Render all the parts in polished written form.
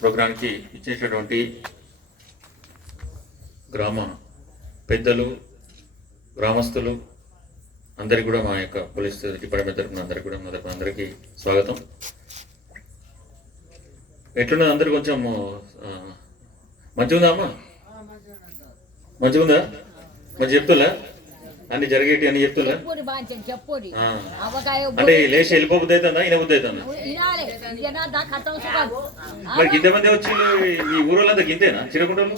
ప్రోగ్రాంకి ఇచ్చేటటువంటి గ్రామ పెద్దలు, గ్రామస్తులు అందరికీ కూడా మా యొక్క పోలీస్ డిపార్ట్మెంట్ తరఫున అందరికీ కూడా మొదటి అందరికీ స్వాగతం. ఎట్లున్నది అందరు కొంచెం మంచిగా ఉందా అమ్మా? మంచిగా ఉందా? మంచి చెప్తులా అన్ని జరిగేటి అని చెప్తులా? అంటే లేచి వెళ్ళిపోబుద్ది అవుతుందా, ఈయన బుద్ధి అవుతుందా? మరి ఇంతమంది వచ్చి ఈ ఊరోళ్ళంతా గింతేనా చిరకుంటలు?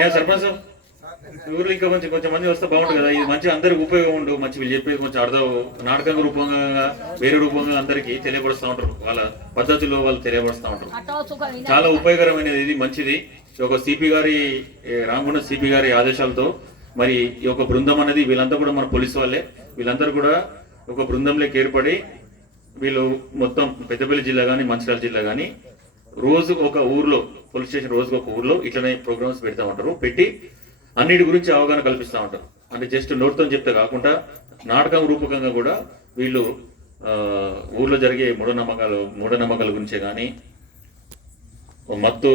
నేను సర్పంచ్ ఊరు ఇంకా కొంచెం మంది వస్తే బాగుంటుంది కదా. ఇది మంచిగా అందరికి ఉపయోగం ఉండు. మంచి వీళ్ళు చెప్పేది కొంచెం అర్థం నాటకంగా రూపంగా వేరే రూపంగా అందరికి తెలియపరుస్తూ ఉంటారు. వాళ్ళ పద్ధతిలో వాళ్ళు తెలియపరుస్తూ ఉంటారు. చాలా ఉపయోగకరమైనది, ఇది మంచిది. ఒక సిపి గారి రామగుండం సిపి గారి ఆదేశాలతో మరి ఈ యొక్క బృందం అనేది వీళ్ళంతా కూడా మన పోలీసు వాళ్ళే. వీళ్ళందరూ కూడా ఒక బృందంలోకి ఏర్పడి వీళ్ళు మొత్తం పెద్దపల్లి జిల్లా కానీ మంచిర్యాల జిల్లా కానీ రోజు ఒక ఊర్లో పోలీస్ స్టేషన్ రోజుకు ఒక ఊర్లో ఇట్లనే ప్రోగ్రామ్స్ పెడతా ఉంటారు. పెట్టి అన్నిటి గురించి అవగాహన కల్పిస్తూ ఉంటారు. అంటే జస్ట్ నోట్తో చెప్తే కాకుండా నాటకం రూపకంగా కూడా వీళ్ళు ఊర్లో జరిగే మూఢనమ్మకాల గురించే కానీ మత్తు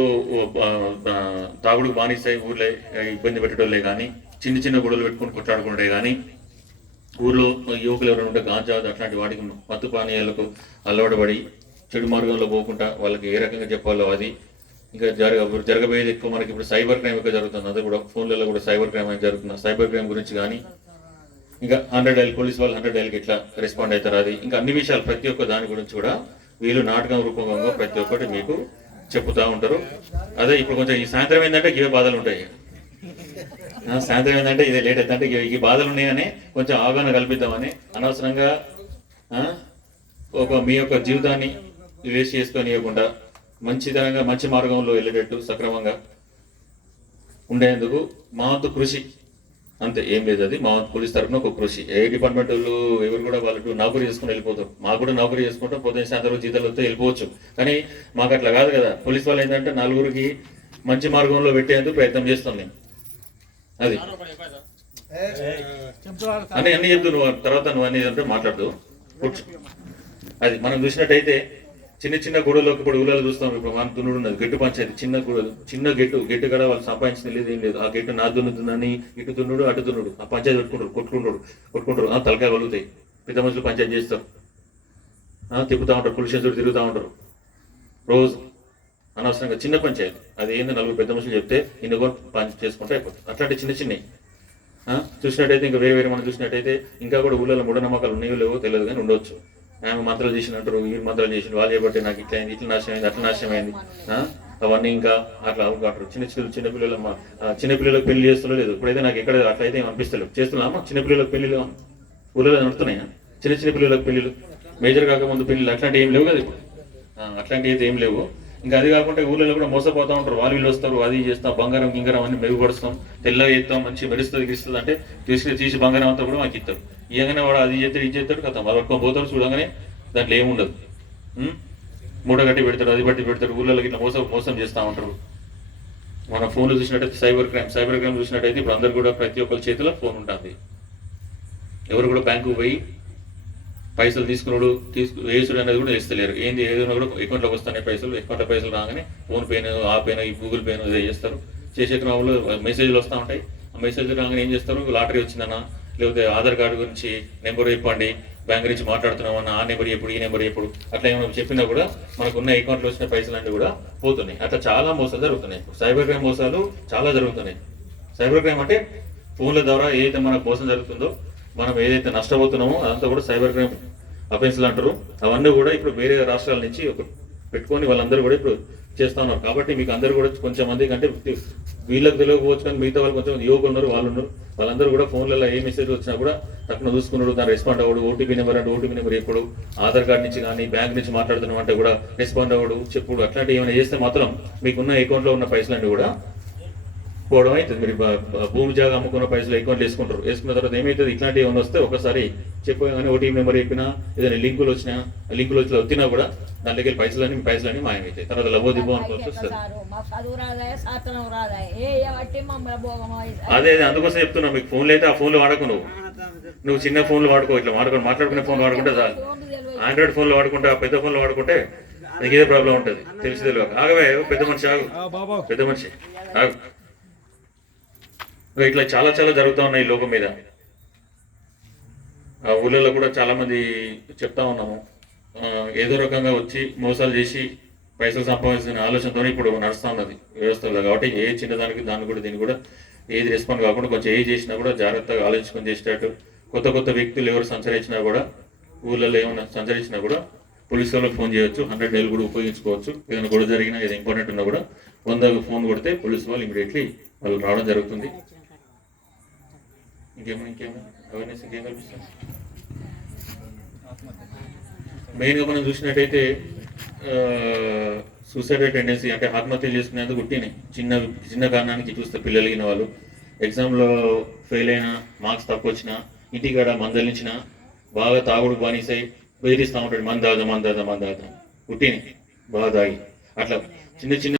తాగుడుకు బానిస్తాయి ఊర్లో ఇబ్బంది పెట్టడంలే కానీ చిన్న చిన్న గొడవలు పెట్టుకుని కొట్లాడుకుంటే కానీ ఊర్లో యువకులు ఎవరైనా ఉంటే గాంజా అట్లాంటి వాటికి మత్తు పానీయాలకు అలవాటుపడి చెడు మార్గంలో పోకుండా వాళ్ళకి ఏ రకంగా చెప్పాలో అది ఇంకా జరగబోయేది ఎక్కువ మనకి ఇప్పుడు సైబర్ క్రైమ్ ఎక్కువ జరుగుతుంది. అది కూడా ఫోన్లలో కూడా సైబర్ క్రైమ్ అనేది జరుగుతుంది. సైబర్ క్రైమ్ గురించి కానీ ఇంకా 100 డైల్ పోలీస్ వాళ్ళు 100 డైల్కి ఎట్లా రెస్పాండ్ అవుతారు అది ఇంకా అన్ని విషయాలు ప్రతి ఒక్క దాని గురించి కూడా వీళ్ళు నాటకం రూపంగా ప్రతి ఒక్కటి మీకు చెప్పుతూ ఉంటారు. అదే ఇప్పుడు కొంచెం ఈ సాయంత్రం ఏంటంటే ఇవే బాధలు ఉంటాయి. సాయంత్రం ఏంటంటే ఇదే లేట్ అవుతుందంటే ఈ బాధలు ఉన్నాయని కొంచెం అవగాహన కల్పిద్దామని అనవసరంగా మీ యొక్క జీవితాన్ని వేస్ట్ చేసుకొనివ్వకుండా మంచితనంగా మంచి మార్గంలో వెళ్ళేటట్టు సక్రమంగా ఉండేందుకు మా వంతు కృషి అంతే, ఏం లేదు. అది మా వంతు పోలీస్ తరఫున ఒక కృషి. ఏ డిపార్ట్మెంట్ వాళ్ళు ఎవరు కూడా వాళ్ళు నౌకరీ చేసుకుని వెళ్ళిపోతారు. మాకు కూడా నౌకరీ చేసుకుంటాం, పొద్దున్న సాయంత్రం జీతాలు వస్తే వెళ్ళిపోవచ్చు. కానీ మాకు అట్లా కాదు కదా. పోలీస్ వాళ్ళు ఏంటంటే నలుగురికి మంచి మార్గంలో పెట్టేందుకు ప్రయత్నం చేస్తాం నేను. అది అన్ని చెప్తూ నువ్వు తర్వాత నువ్వు అనేది అంటే మాట్లాడుతూ కూర్చో. అది మనం చూసినట్టయితే చిన్న చిన్న గొడవలోకి ఇప్పుడు ఊళ్ళో చూస్తాం. ఇప్పుడు మన దున్నుడు ఉన్నది గెట్టు పంచాయతీ, చిన్న గెట్టు కూడా వాళ్ళు సంపాదించింది లేదు, ఏం లేదు. ఆ గెట్టు నా దున్నుతుందని ఇటు దున్నుడు అటు దున్నుడు ఆ పంచాయతీ కొట్టుకుంటారు తలకాయ కలుగుతాయి. పెద్ద మనుషులు పంచాయతీ చేస్తారు, తిప్పుతూ ఉంటారు, పులిస్ స్టేషన్ తిరుగుతూ ఉంటారు రోజు అనవసరంగా. చిన్న పంచాయతీ అది ఏంది, 4 పెద్ద మనుషులు చెప్తే ఇన్ని పంచాయతీ చేసుకుంటే అయిపోతుంది. అట్లాంటి చిన్న చిన్నవి చూసినట్టయితే ఇంకా వేరే మనం చూసినట్టయితే ఇంకా కూడా ఊళ్ళో మూఢనమ్మకాలు ఉన్నాయో లేవో తెలియదు కానీ ఉండొచ్చు. ఆమె మంత్రాలు చేసినట్టు వీళ్ళు మంత్రాలు చేసిన వాళ్ళు చేయబట్టి నాకు ఇట్లా అయింది, ఇట్లా నాశనమైంది, అట్లా నాశనమైంది. అవన్నీ ఇంకా అట్లా అవుతారు. చిన్నపిల్లలకు పెళ్లి చేస్తున్నా లేదు. ఇప్పుడైతే నాకు ఎక్కడ అట్లా అయితే అనిపిస్తలేదు. చేస్తున్నామా చిన్నపిల్లలకు పెళ్లిలు ఊళ్ళో నడుతున్నాయా? చిన్న పిల్లలకు పెళ్లిలు మేజర్ కాకముందు పెళ్లిలు అట్లాంటివి ఏం లేవు కదా ఇప్పుడు. అట్లాంటివి అయితే ఏం లేవు. ఇంకా అది కాకుండా ఊళ్ళో కూడా మోసపోతూ ఉంటారు. వాళ్ళు వీళ్ళు వస్తారు, అది చేస్తాం, బంగారం గింగారం అన్ని మెరుగుపరుస్తాం, తెల్లగా చేస్తాం, మంచి మెరుస్తుంది గిస్తుంది అంటే తీసి బంగారం అంతా కూడా మాకు ఇస్తారు. ఇవ్వగానే వాడు అది చేస్తాడు ఇది చేస్తాడు కదా, వాళ్ళు పట్టుకొని పోతారు. చూడగానే దాంట్లో ఏముండదు, మూట కట్టి పెడతాడు, అది బట్టి పెడతాడు. ఊళ్ళో ఇట్లా మోసం చేస్తూ ఉంటారు. మన ఫోన్లు చూసినట్టయితే సైబర్ క్రైమ్ చూసినట్టయితే ఇప్పుడు అందరు కూడా ప్రతి ఒక్కరి చేతిలో ఫోన్ ఉంటుంది. ఎవరు కూడా బ్యాంకుకు పోయి పైసలు వేసుడు అనేది కూడా వేస్తలేరు. ఏంది ఏదైనా కూడా అకౌంట్లోకి వస్తున్నాయి పైసలు. అకౌంట్లో పైసలు రాగానే ఫోన్ పేను, ఆ పేను, ఈ గూగుల్ పేను ఇదే చేస్తారు. చేసే క్రమంలో మెసేజ్లు వస్తూ ఉంటాయి. ఆ మెసేజ్లు రాగానే ఏం చేస్తారు, లాటరీ వచ్చిందన్నా లేకపోతే ఆధార్ కార్డు గురించి నెంబర్ చెప్పండి, బ్యాంక్ గురించి మాట్లాడుతున్నామన్నా ఆ నెంబర్ ఎప్పుడు ఈ నెంబర్ ఎప్పుడు అట్లా ఏమైనా చెప్పినా కూడా మనకున్న అకౌంట్లో వచ్చిన పైసలు అన్నీ కూడా పోతున్నాయి. అట్లా చాలా మోసాలు జరుగుతున్నాయి. సైబర్ క్రైమ్ మోసాలు చాలా జరుగుతున్నాయి. సైబర్ క్రైమ్ అంటే ఫోన్ల ద్వారా ఏదైతే మనకు మోసం జరుగుతుందో, మనం ఏదైతే నష్టపోతున్నామో అదంతా కూడా సైబర్ క్రైమ్ అఫెన్స్లు అంటారు. అవన్నీ కూడా ఇప్పుడు వేరే రాష్ట్రాల నుంచి పెట్టుకొని వాళ్ళందరూ కూడా ఇప్పుడు చేస్తూ ఉన్నారు. కాబట్టి మీకు అందరూ కూడా కొంచెం మంది అంటే వీళ్ళకి తెలియకపోవచ్చు కానీ మిగతా వాళ్ళు కొంచెం యువకులు ఉన్నారు, వాళ్ళు ఉన్నారు. వాళ్ళందరూ కూడా ఫోన్లలో ఏ మెసేజ్ వచ్చినా కూడా తక్కువ చూసుకున్నాడు, దాన్ని రెస్పాండ్ అవ్వడు. ఓటీపీ నెంబర్ అంటే ఓటీపీ నెంబర్ ఎప్పుడు, ఆధార్ కార్డు నుంచి కానీ బ్యాంక్ నుంచి మాట్లాడుతున్నాం అంటే కూడా రెస్పాండ్ అవ్వడు, చెప్పుడు. అట్లాంటివి ఏమైనా చేస్తే మాత్రం మీకున్న అకౌంట్లో ఉన్న పైసలన్నీ కూడా పోవడం అవుతుంది. మీరు భూమి జాగా అమ్ముకున్న పైసలు అకౌంట్లు వేసుకున్న తర్వాత ఏమవుతుంది, ఇట్లాంటివి ఏమైనా వస్తే ఒకసారి చెప్పగానే ఓటీపీ నెంబర్ చెప్పినా ఏదైనా లింకులు వచ్చి వచ్చినా కూడా దాని దగ్గర పైసలన్నీ మాయమవుతాయి. తర్వాత లబోదిబో అనుకోవచ్చు వస్తుంది. అదే అందుకోసం చెప్తున్నా, మీకు ఫోన్లు అయితే ఆ ఫోన్లు వాడకు. నువ్వు చిన్న ఫోన్లు వాడుకో, ఇట్లా మాట్లాడుకునే ఫోన్లు వాడుకుంటే చాలు. ఆండ్రాయిడ్ ఫోన్లు వాడుకుంటే, ఆ పెద్ద ఫోన్లు వాడుకుంటే నీకు ఇదే ప్రాబ్లం ఉంటుంది తెలిసి తెలియక. ఆగవే పెద్ద మనిషి, ఆగు పెద్ద మనిషి, ఆగు. ఇట్లా చాలా చాలా జరుగుతూ ఉన్నాయి ఈ లోకం మీద. ఆ ఊళ్ళలో కూడా చాలా మంది చెప్తా ఉన్నాము, ఏదో రకంగా వచ్చి మోసాలు చేసి పైసలు సంపాదించిన ఆలోచనతో ఇప్పుడు నడుస్తూ ఉన్నది వ్యవస్థలో. కాబట్టి ఏ చిన్నదానికి దాన్ని కూడా దీన్ని కూడా ఏది రెస్పాండ్ కాకుండా కొంచెం ఏది చేసినా కూడా జాగ్రత్తగా ఆలోచించుకొని చేసేటట్టు. కొత్త కొత్త వ్యక్తులు ఎవరు సంచరించినా కూడా, ఊళ్ళలో ఏమైనా సంచరించినా కూడా పోలీసు వాళ్ళకి ఫోన్ చేయొచ్చు. 100 కూడా ఉపయోగించుకోవచ్చు. ఏదైనా గొడవ జరిగినా ఏదైనా ఇంపార్టెంట్ ఉన్నా కూడా 100 ఫోన్ కొడితే పోలీసు వాళ్ళు ఇమీడియట్లీ వాళ్ళు రావడం జరుగుతుంది. ఇంకేమో అవేర్నెస్ ఇంకేం కల్పిస్తుంది. మెయిన్గా మనం చూసినట్టయితే సూసైడ్ టెండెన్సీ అంటే ఆత్మహత్య చేసుకునేందుకు పుట్టినాయి చిన్న చిన్న కారణానికి చూస్తే పిల్లలగిన వాళ్ళు ఎగ్జామ్లో ఫెయిల్ అయినా, మార్క్స్ తక్కువ వచ్చినా, ఇంటికాడ మందలించినా, బాగా తాగుడు బానిసై బెదిరిస్తూ ఉంటాడు, మందాదా పుట్టినాయి బాగా తాగి. అట్లా చిన్న చిన్న